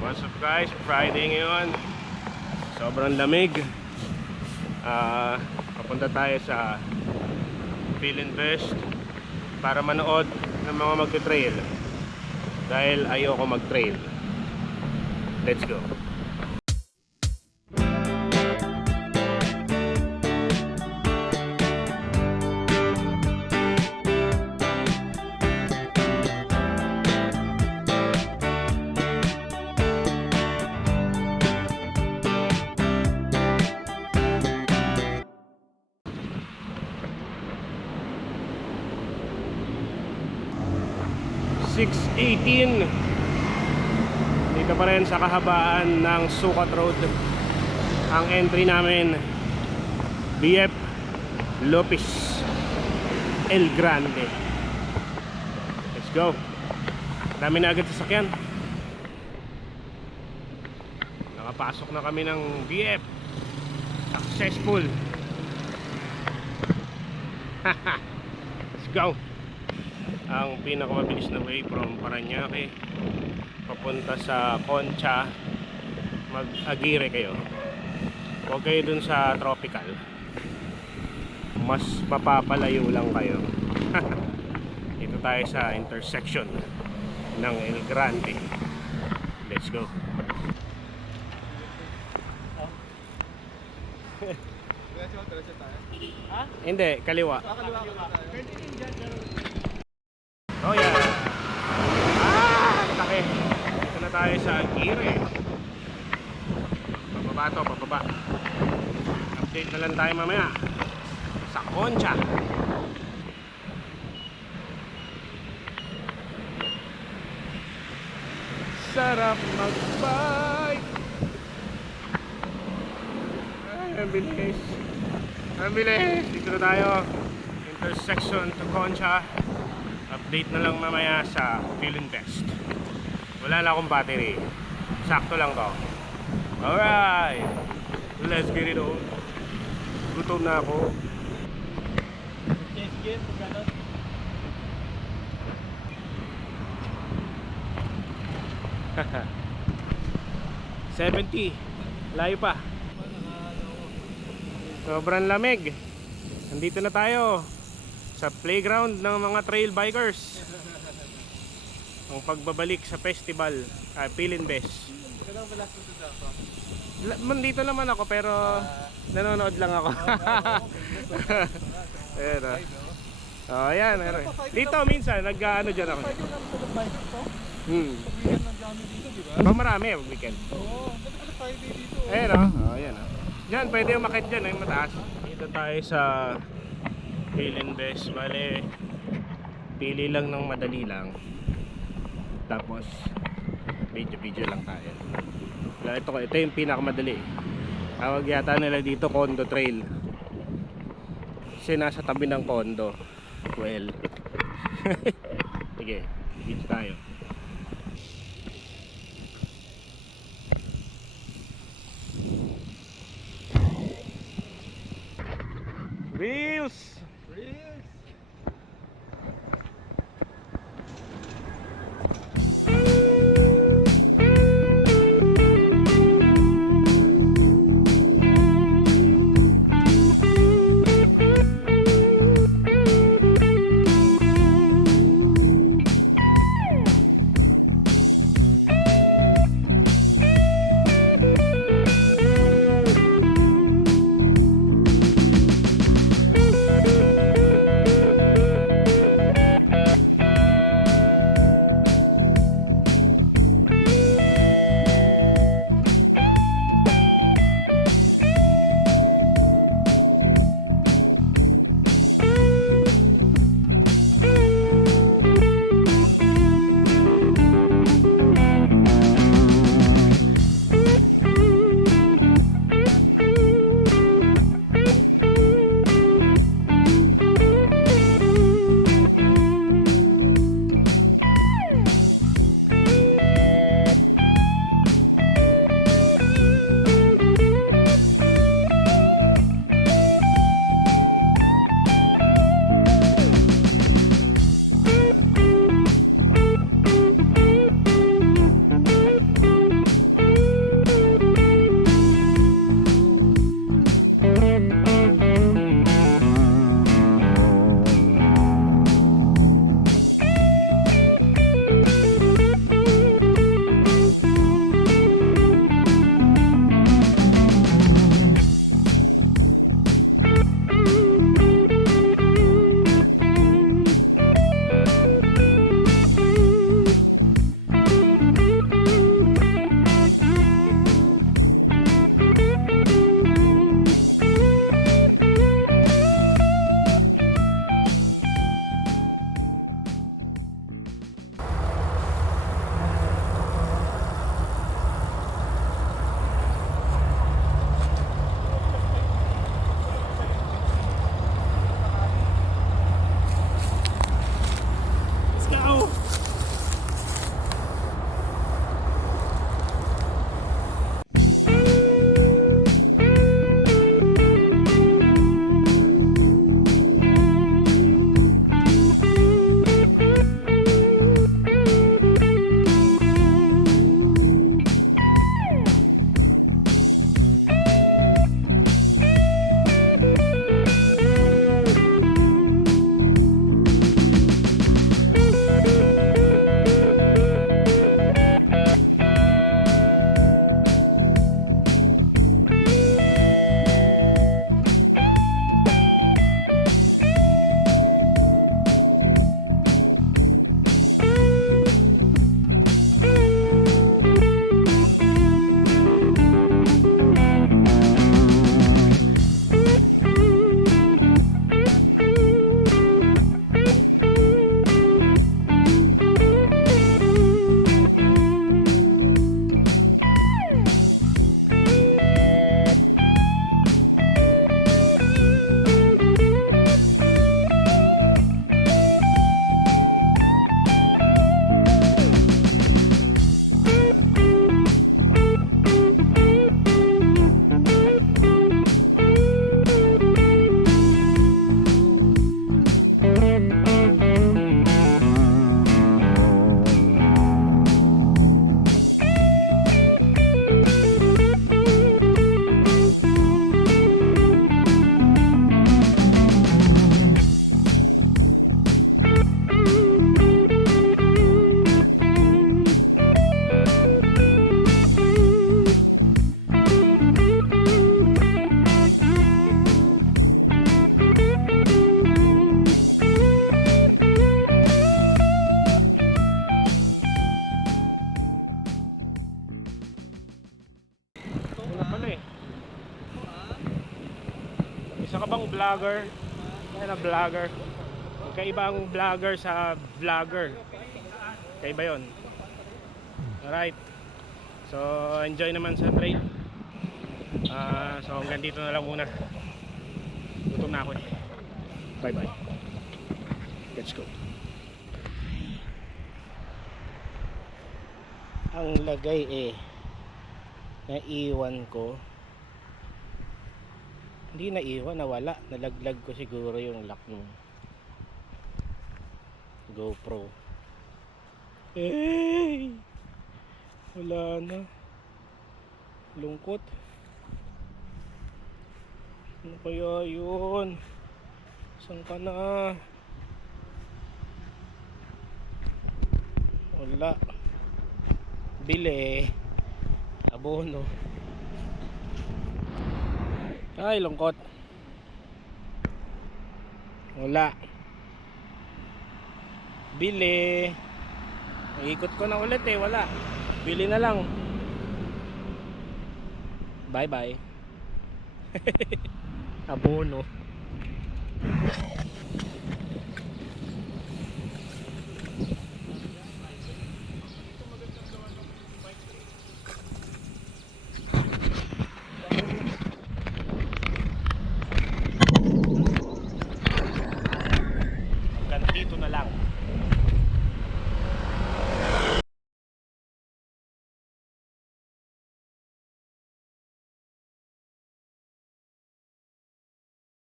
What's up guys? Friday ngayon. Sobrang lamig. Ah, papunta tayo sa Phil Invest para manood ng mga magte-trail. Dahil ayoko mag-trail. Let's go. Six eighteen. Dito pa rin sa kahabaan ng Sukat Road. Ang entry namin BF Lopez El Grande. Let's go. Dami na agad sasakyan. Nakapasok na kami ng BF. Successful. Let's go. Ang pinakamabilis na way from Paranaque papunta sa Concha mag-agire kayo. Huwag kayo dun sa tropical. Mas mapapalayo lang kayo. Dito tayo sa intersection ng El Grande. Let's go. Hindi, kaliwa. Oh yeah. Ah, laki. Dito na Agire. Pababa to, pababa. Update na lang tayo mamaya. Sa Concha. Sarap mag-bike. Ay, ang bilis. Ang bilis. Dito na tayo. Intersection to Concha. Update na lang mamaya sa Phil Invest. Wala na akong battery. Sakto lang to. Alright. Let's get it on. Gutom na ako. Chase game, pag gano'n. Seventy. Layo pa. Sobrang lamig. Nandito na tayo sa playground ng mga trail bikers. Ang pagbabalik sa festival, uh, Philin Best. Kailangan ba last punta ako? Nandito naman ako pero nanonood lang ako. Ayan o. Oh, ayan. ayan. Dito minsan, nag-ano dyan ako. Hmm. Dito? Pag marami, weekend. Oo. Friday dito? Ayan o. Oh, ayan o. Diyan, pwede umakit dyan, yung mataas. Dito tayo sa Philin Best. Bale, pili lang ng madali lang. Tapos, video-video lang tayo. Ito, ito yung pinakamadali. Tawag yata nila dito condo trail. Kasi nasa tabi ng condo. Well. Sige, dito tayo. Ka bang vlogger? Kaya na vlogger. Magkaiba ang vlogger sa vlogger. Kaiba yon. Alright. So, enjoy naman sa trail. Ah, so hanggang dito na lang muna. Gutom na ako eh. Bye bye. Let's go. Ang lagay eh naiwan ko hindi naiwan, nawala. Nalaglag ko siguro yung lock ng GoPro. Eh wala na. Lungkot. Ano kaya yun? Saan ka na? Wala. Bili. Abono ay lungkot. Wala. Bili. Ikot ko na ulit eh wala. Bili na lang. Bye bye abono